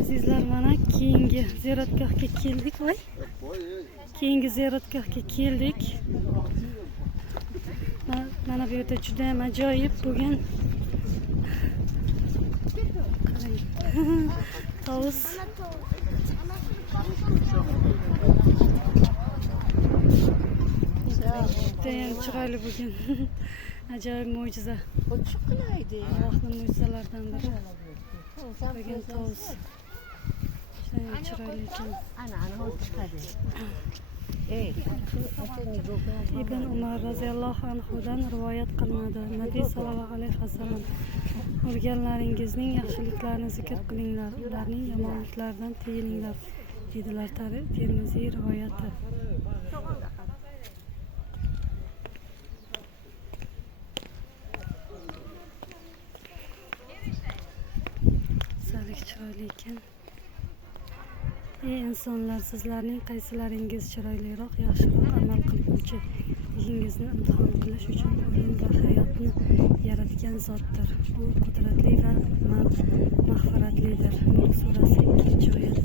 Azizlar, mana keyingi ziyoratgohga keldik. Voy. Keyingi ziyoratgohga keldik. Mana bu yerda juda ham ajoyib bugun. Qarang. Tovus. Judayam chiroyli bugun. Ajoyib mo'jiza. Allohning mo'jizalaridan biri. Bugun tovus. Judayam chiroyli ekan. Ibn Umar roziyallohu anhudan rivoyat qilinadi. Nabiy sallallohu alayhi vasallam: "O'lganlaringizning yaxshiliklarini zikr qilinglar, ularning yomonliklaridan tiyilinglar" dedilar. Termiziy rivoyati. Salik chiroyli ekan. Ey insonlar, sizlarning qaysilaringiz chiroyliroq, yaxshiroq amal qiluvchi? O'zingizni imtihon qilish uchun o'lim va hayotni yaratgan zotdir. U qudratli va mag'firatlidir. Mulk surasi 2-oyat.